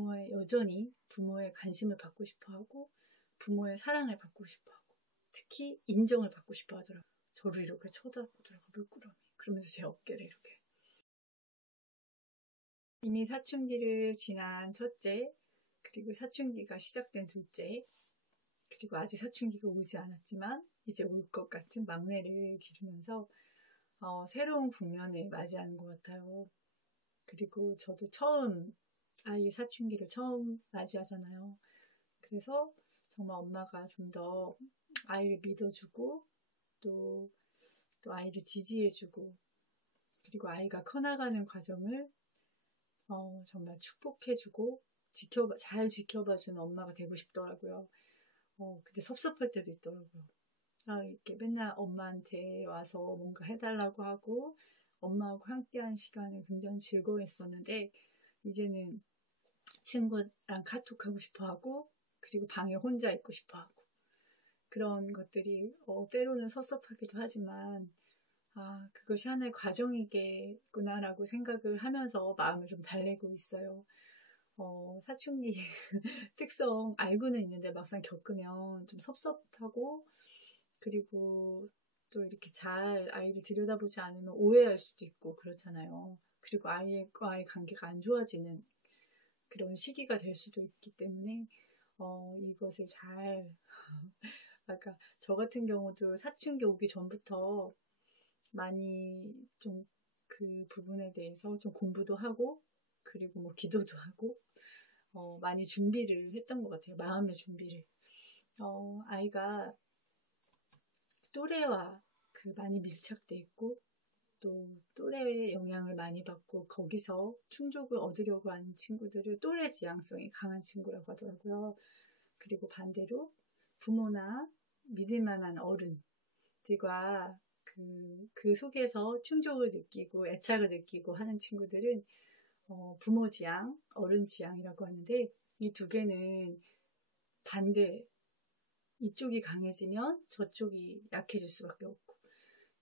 여전히 부모의 관심을 받고 싶어하고 부모의 사랑을 받고 싶어하고 특히 인정을 받고 싶어 하더라고요. 저를 이렇게 쳐다보더라고요. 물끄러미. 그러면서 제 어깨를 이렇게. 이미 사춘기를 지난 첫째, 그리고 사춘기가 시작된 둘째, 그리고 아직 사춘기가 오지 않았지만 이제 올 것 같은 막내를 기르면서 새로운 국면을 맞이하는 것 같아요. 그리고 저도 아이의 사춘기를 처음 맞이하잖아요. 그래서 정말 엄마가 좀 더 아이를 믿어주고 또 아이를 지지해주고 그리고 아이가 커나가는 과정을 정말 축복해주고 잘 지켜봐주는 엄마가 되고 싶더라고요. 근데 섭섭할 때도 있더라고요. 이렇게 맨날 엄마한테 와서 뭔가 해달라고 하고 엄마하고 함께한 시간을 굉장히 즐거워했었는데 이제는 친구랑 카톡하고 싶어하고 그리고 방에 혼자 있고 싶어하고 그런 것들이 때로는 섭섭하기도 하지만 그것이 하나의 과정이겠구나라고 생각을 하면서 마음을 좀 달래고 있어요. 사춘기 특성 알고는 있는데 막상 겪으면 좀 섭섭하고 그리고 또 이렇게 잘 아이를 들여다보지 않으면 오해할 수도 있고 그렇잖아요. 그리고 아이와의 관계가 안 좋아지는 그런 시기가 될 수도 있기 때문에 이것을 아까 저 같은 경우도 사춘기 오기 전부터 많이 좀 그 부분에 대해서 좀 공부도 하고 그리고 뭐 기도도 하고 많이 준비를 했던 것 같아요. 마음의 준비를. 아이가 또래와 많이 밀착돼 있고 또 또래의 영향을 많이 받고 거기서 충족을 얻으려고 하는 친구들을 또래 지향성이 강한 친구라고 하더라고요. 그리고 반대로 부모나 믿을 만한 어른들과 그 속에서 충족을 느끼고 애착을 느끼고 하는 친구들은 부모 지향, 어른 지향이라고 하는데 이 두 개는 반대. 이쪽이 강해지면 저쪽이 약해질 수밖에 없고.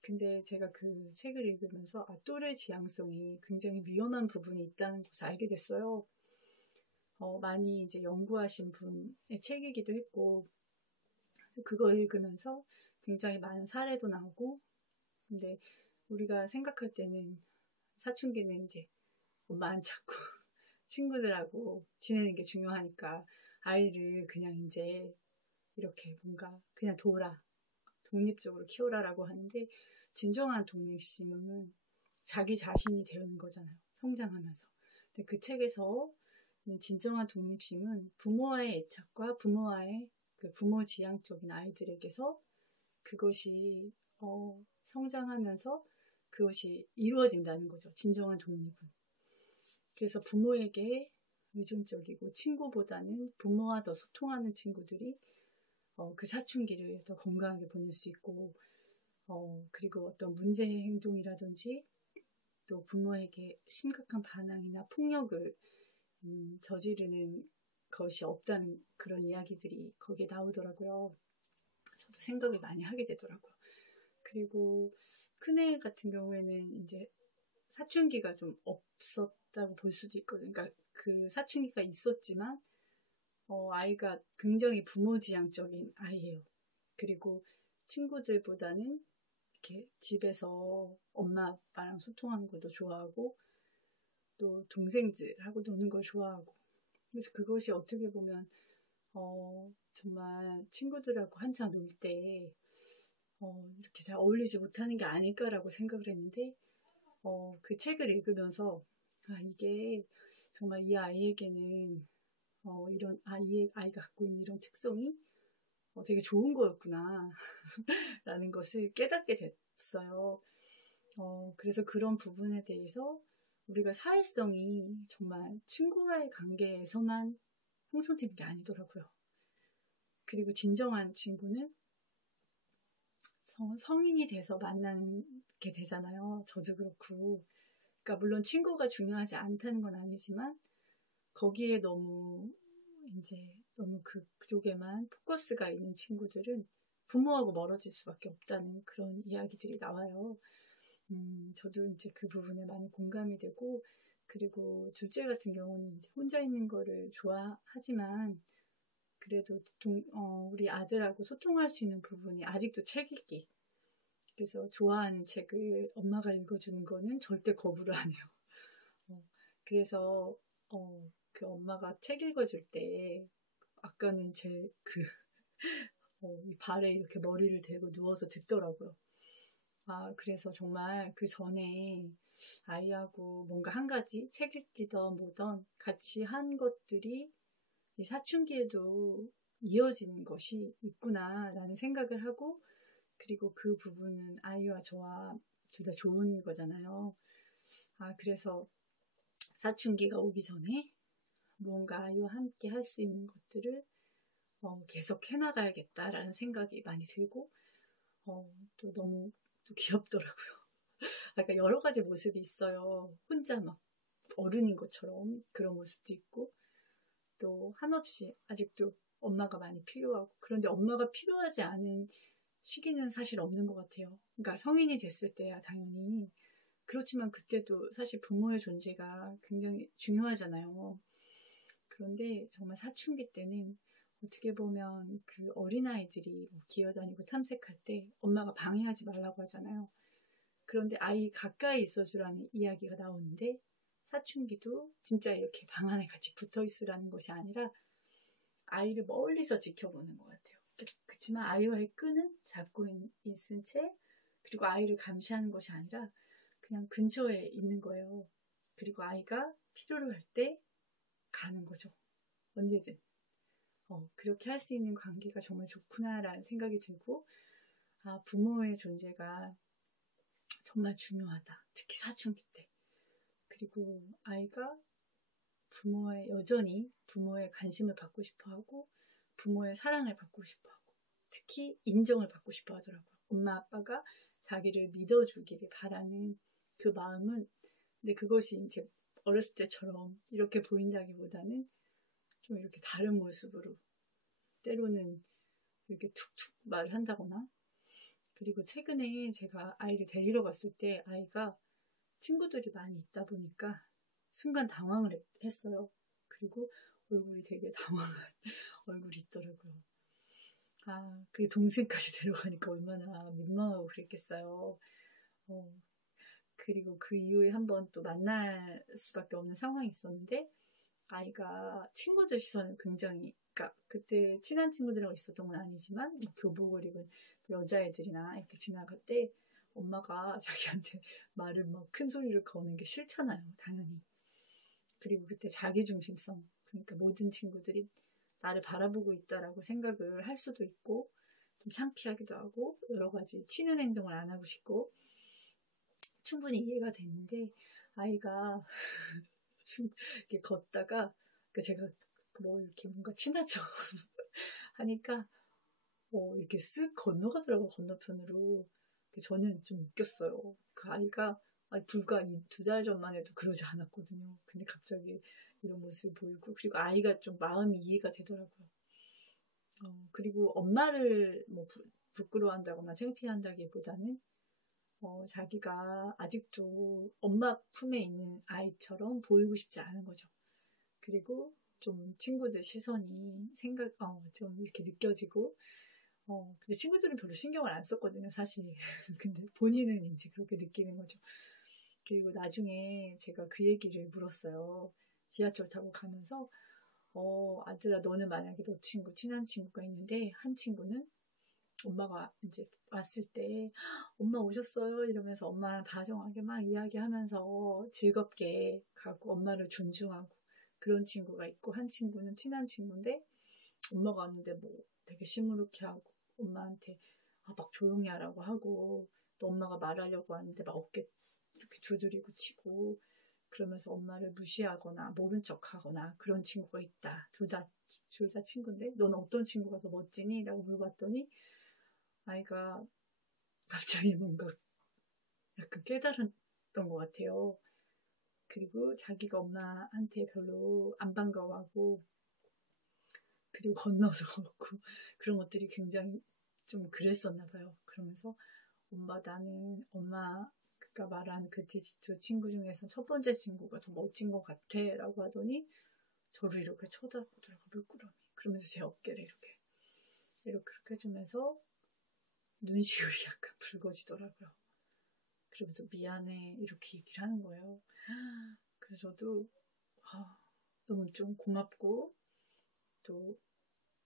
근데 제가 그 책을 읽으면서 또래 지향성이 굉장히 위험한 부분이 있다는 것을 알게 됐어요. 많이 이제 연구하신 분의 책이기도 했고 그걸 읽으면서 굉장히 많은 사례도 나오고 근데 우리가 생각할 때는 사춘기는 이제 엄마 안 찾고 친구들하고 지내는 게 중요하니까 아이를 그냥 이제 이렇게 뭔가 그냥 독립적으로 키워라라고 하는데 진정한 독립심은 자기 자신이 되는 거잖아요. 성장하면서. 근데 그 책에서 진정한 독립심은 부모와의 애착과 부모와의 부모 지향적인 아이들에게서 그것이 성장하면서 그것이 이루어진다는 거죠. 진정한 독립은. 그래서 부모에게 의존적이고 친구보다는 부모와 더 소통하는 친구들이 그 사춘기를 더 건강하게 보낼 수 있고 그리고 어떤 문제 행동이라든지 또 부모에게 심각한 반항이나 폭력을 저지르는 것이 없다는 그런 이야기들이 거기에 나오더라고요. 저도 생각을 많이 하게 되더라고요. 그리고 큰애 같은 경우에는 이제 사춘기가 좀 없었다고 볼 수도 있거든요. 그러니까 그 사춘기가 있었지만 아이가 굉장히 부모지향적인 아이예요. 그리고 친구들보다는 이렇게 집에서 엄마 아빠랑 소통하는 것도 좋아하고 또 동생들하고 노는 걸 좋아하고 그래서 그것이 어떻게 보면 정말 친구들하고 한참 놀 때 이렇게 잘 어울리지 못하는 게 아닐까라고 생각을 했는데 그 책을 읽으면서 이게 정말 이 아이에게는 이런 아이가 갖고 있는 이런 특성이 되게 좋은 거였구나 라는 것을 깨닫게 됐어요. 그래서 그런 부분에 대해서 우리가 사회성이 정말 친구와의 관계에서만 형성되는 게 아니더라고요. 그리고 진정한 친구는 성인이 돼서 만나게 되잖아요. 저도 그렇고. 그러니까 물론 친구가 중요하지 않다는 건 아니지만 거기에 너무 그쪽에만 포커스가 있는 친구들은 부모하고 멀어질 수밖에 없다는 그런 이야기들이 나와요. 저도 이제 그 부분에 많이 공감이 되고 그리고 둘째 같은 경우는 이제 혼자 있는 거를 좋아하지만 그래도 우리 아들하고 소통할 수 있는 부분이 아직도 책 읽기. 그래서 좋아하는 책을 엄마가 읽어주는 거는 절대 거부를 안 해요. 그래서 그 엄마가 책 읽어줄 때 아까는 이 발에 이렇게 머리를 대고 누워서 듣더라고요. 그래서 정말 그 전에 아이하고 뭔가 한 가지 책 읽기든 뭐든 같이 한 것들이 이 사춘기에도 이어지는 것이 있구나라는 생각을 하고, 그리고 그 부분은 아이와 저와 둘 다 좋은 거잖아요. 그래서 사춘기가 오기 전에 무언가 아이와 함께 할 수 있는 것들을 계속 해나가야겠다라는 생각이 많이 들고, 또 너무 또 귀엽더라고요. 그러니까 여러 가지 모습이 있어요. 혼자 막 어른인 것처럼 그런 모습도 있고, 또 한없이 아직도 엄마가 많이 필요하고, 그런데 엄마가 필요하지 않은 시기는 사실 없는 것 같아요. 그러니까 성인이 됐을 때야 당연히. 그렇지만 그때도 사실 부모의 존재가 굉장히 중요하잖아요. 그런데 정말 사춘기 때는 어떻게 보면 그 어린아이들이 기어다니고 탐색할 때 엄마가 방해하지 말라고 하잖아요. 그런데 아이 가까이 있어주라는 이야기가 나오는데, 사춘기도 진짜 이렇게 방 안에 같이 붙어 있으라는 것이 아니라 아이를 멀리서 지켜보는 것 같아요. 그렇지만 아이와의 끈은 잡고 있은 채, 그리고 아이를 감시하는 것이 아니라 그냥 근처에 있는 거예요. 그리고 아이가 필요로 할 때 가는 거죠. 언제든. 그렇게 할 수 있는 관계가 정말 좋구나라는 생각이 들고, 부모의 존재가 정말 중요하다. 특히 사춘기 때. 그리고 아이가 여전히 부모의 관심을 받고 싶어 하고, 부모의 사랑을 받고 싶어 하고, 특히 인정을 받고 싶어 하더라고요. 엄마 아빠가 자기를 믿어주기를 바라는 그 마음은, 근데 그것이 이제 어렸을 때처럼 이렇게 보인다기보다는 좀 이렇게 다른 모습으로, 때로는 이렇게 툭툭 말을 한다거나. 그리고 최근에 제가 아이를 데리러 갔을 때 아이가 친구들이 많이 있다 보니까 순간 당황을 했어요. 그리고 얼굴이 되게 당황한 얼굴이 있더라고요. 그 동생까지 데려가니까 얼마나 민망하고 그랬겠어요. 그리고 그 이후에 한번 또 만날 수밖에 없는 상황이 있었는데, 아이가 친구들 시선을 굉장히, 그러니까 그때 친한 친구들하고 있었던 건 아니지만 교복을 입은 여자애들이나 이렇게 지나갈 때 엄마가 자기한테 말을 막 큰 소리를 거는 게 싫잖아요, 당연히. 그리고 그때 자기중심성, 그러니까 모든 친구들이 나를 바라보고 있다라고 생각을 할 수도 있고, 좀 창피하기도 하고, 여러 가지 튀는 행동을 안 하고 싶고, 충분히 이해가 되는데, 아이가 이렇게 걷다가, 제가 이렇게 뭔가 친하죠 하니까 이렇게 쓱 건너가더라고, 건너편으로. 저는 좀 웃겼어요. 그 아이가 불과 2달 전만 해도 그러지 않았거든요. 근데 갑자기 이런 모습이 보이고, 그리고 아이가 좀 마음이 이해가 되더라고요. 그리고 엄마를 부끄러워한다거나 창피한다기보다는 자기가 아직도 엄마 품에 있는 아이처럼 보이고 싶지 않은 거죠. 그리고 좀 친구들 시선이 좀 이렇게 느껴지고, 근데 친구들은 별로 신경을 안 썼거든요, 사실. 근데 본인은 이제 그렇게 느끼는 거죠. 그리고 나중에 제가 그 얘기를 물었어요. 지하철 타고 가면서, 아들아, 너는 만약에 너 친한 친구가 있는데, 한 친구는 엄마가 이제 왔을 때, 엄마 오셨어요? 이러면서 엄마랑 다정하게 막 이야기하면서 즐겁게 가고, 엄마를 존중하고, 그런 친구가 있고, 한 친구는 친한 친구인데, 엄마가 왔는데 되게 시무룩해 하고, 엄마한테 막 조용히 하라고 하고, 또 엄마가 말하려고 하는데 막 어깨 이렇게 두드리고 치고, 그러면서 엄마를 무시하거나 모른 척하거나 그런 친구가 있다. 둘 다 친구인데, 너는 어떤 친구가 더 멋지니? 라고 물어봤더니 아이가 갑자기 뭔가 약간 깨달았던 것 같아요. 그리고 자기가 엄마한테 별로 안 반가워하고, 그리고 건너서 걷고, 그런 것들이 굉장히 좀 그랬었나 봐요. 그러면서 나는 엄마 아까 말한 그 두 친구 중에서 첫 번째 친구가 더 멋진 것 같아 라고 하더니 저를 이렇게 쳐다보더라고, 물끄러미. 그러면서 제 어깨를 이렇게 해주면서 눈시울이 약간 붉어지더라고요. 그러면서 미안해 이렇게 얘기를 하는 거예요. 그래서 저도 너무 좀 고맙고, 또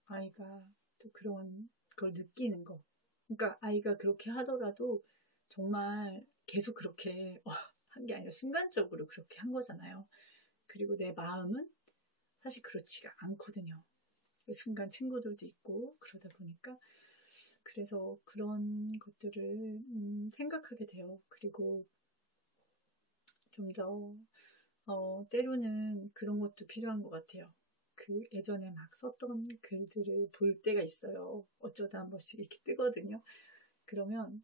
아이가 또 그런 걸 느끼는 거. 그러니까 아이가 그렇게 하더라도 정말 계속 그렇게 한 게 아니라 순간적으로 그렇게 한 거잖아요. 그리고 내 마음은 사실 그렇지가 않거든요. 순간 친구들도 있고 그러다 보니까, 그래서 그런 것들을 생각하게 돼요. 그리고 좀 더 때로는 그런 것도 필요한 것 같아요. 그 예전에 막 썼던 글들을 볼 때가 있어요. 어쩌다 한 번씩 이렇게 뜨거든요. 그러면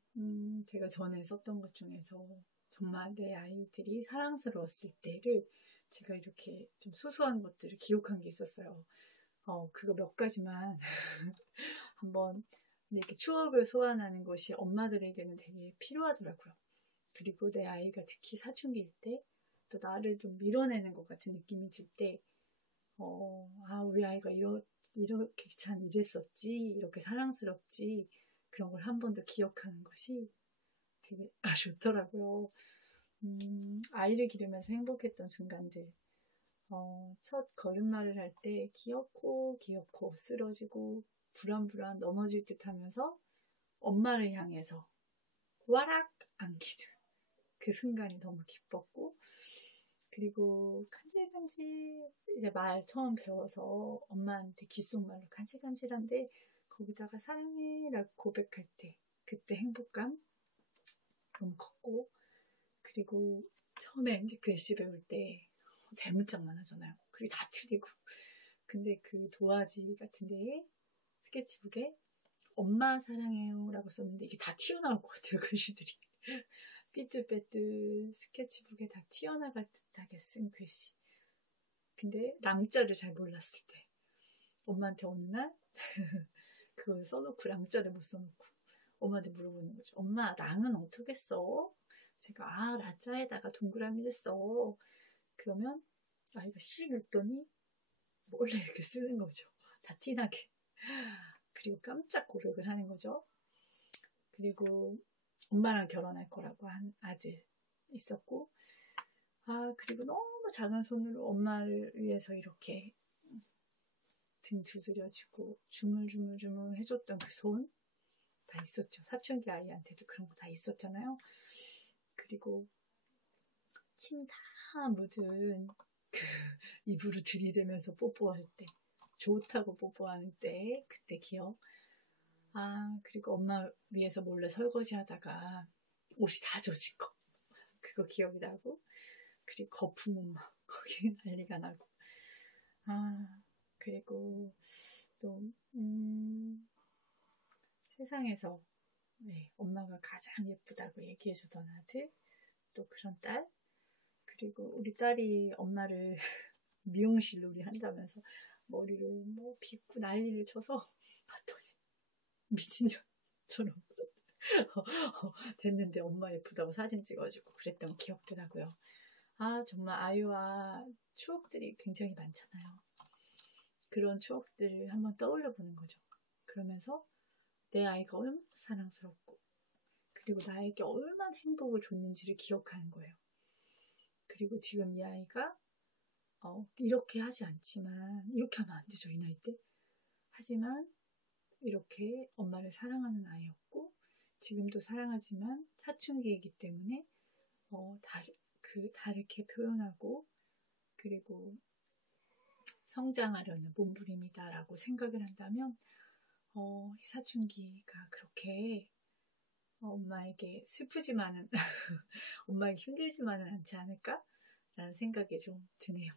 제가 전에 썼던 것 중에서 정말 내 아이들이 사랑스러웠을 때를 제가 이렇게 좀 소소한 것들을 기록한 게 있었어요. 그거 몇 가지만 한번, 이렇게 추억을 소환하는 것이 엄마들에게는 되게 필요하더라고요. 그리고 내 아이가 특히 사춘기일 때, 또 나를 좀 밀어내는 것 같은 느낌이 들 때, 우리 아이가 이렇게 참 이랬었지, 이렇게 사랑스럽지, 그런 걸 한 번 더 기억하는 것이 되게 좋더라고요. 아이를 기르면서 행복했던 순간들. 첫 걸음마를 할 때 귀엽고 쓰러지고 불안불안 넘어질 듯 하면서 엄마를 향해서 와락 안기는 그 순간이 너무 기뻤고, 그리고 간질간질, 이제 말 처음 배워서 엄마한테 귓속말로 간질간질한데 거기다가 사랑해 라고 고백할 때 그때 행복감 너무 컸고, 그리고 처음에 이제 글씨 배울 때 대문짝만 하잖아요. 그리고 다 틀리고. 근데 그 도화지 같은 데에 스케치북에 엄마 사랑해요 라고 썼는데 이게 다 튀어나올 것 같아요, 글씨들이. 삐뚤빼뚤 스케치북에 다 튀어나갈 듯하게 쓴 글씨. 근데 랑자를 잘 몰랐을 때 엄마한테 어느 날 그걸 써놓고 랑자를 못 써놓고 엄마한테 물어보는 거죠. 엄마, 랑은 어떻게 써? 제가 라자에다가 동그라미를 써. 그러면 아이가 씩 읽더니 몰래 이렇게 쓰는 거죠. 다 티나게. 그리고 깜짝 고백을 하는 거죠. 그리고 엄마랑 결혼할 거라고 한 아들 있었고, 그리고 너무 작은 손으로 엄마를 위해서 이렇게 등 두드려주고 주물주물 해줬던 그 손 다 있었죠. 사춘기 아이한테도 그런 거 다 있었잖아요. 그리고 침 다 묻은 그 입으로 들이대면서 뽀뽀할 때, 좋다고 뽀뽀하는 때 그때 기억. 그리고 엄마 위해서 몰래 설거지 하다가 옷이 다 젖은 거, 그거 기억이 나고, 그리고 거품은 막 거기 난리가 나고, 그리고 또 세상에서 엄마가 가장 예쁘다고 얘기해주던 아들, 또 그런 딸, 그리고 우리 딸이 엄마를 미용실 놀이 한다면서 머리를 뭐 빗고 난리를 쳐서 봤더니 미친년처럼 됐는데 엄마 예쁘다고 사진 찍어주고 그랬던 기억더라고요. 정말 아이와 추억들이 굉장히 많잖아요. 그런 추억들을 한번 떠올려 보는 거죠. 그러면서 내 아이가 얼마나 사랑스럽고, 그리고 나에게 얼마나 행복을 줬는지를 기억하는 거예요. 그리고 지금 이 아이가 이렇게 하지 않지만, 이렇게 하면 안 되죠, 이 나이 때. 하지만 이렇게 엄마를 사랑하는 아이였고, 지금도 사랑하지만 사춘기이기 때문에 다르게 표현하고, 그리고 성장하려는 몸부림이다라고 생각을 한다면, 이 사춘기가 그렇게 엄마에게 슬프지만은 엄마에게 힘들지만은 않지 않을까라는 생각이 좀 드네요.